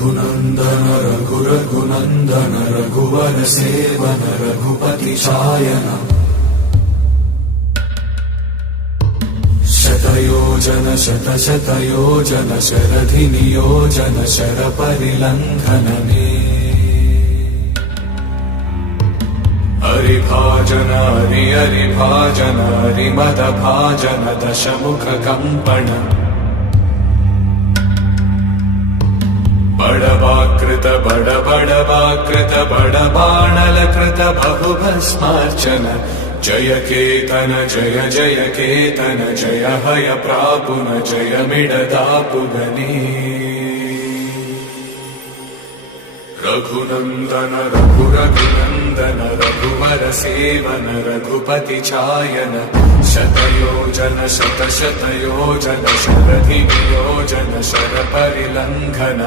रघुनन्दन रघुरघुनन्दन रघुवर सेवन रघुपति चायन शतयोजन शतशतयोजन शरधि नियोजन शरपरिलङ्घनने हरिभाजन हरिभाजन हरिमदभाजन दशमुख कम्पण बड़वाकृत बड़वाकृत बड़बाणलकृत बहुभस्मार्चन जय केतन जय जय केतन जय हय प्रापुन जय मिडदापुगनी रघुनन्दन रघुरघुनन्दन रघुवर सेवन रघुपति चायन शतयोजन शतशतयोजन शरधि नियोजन शरपरिलङ्घन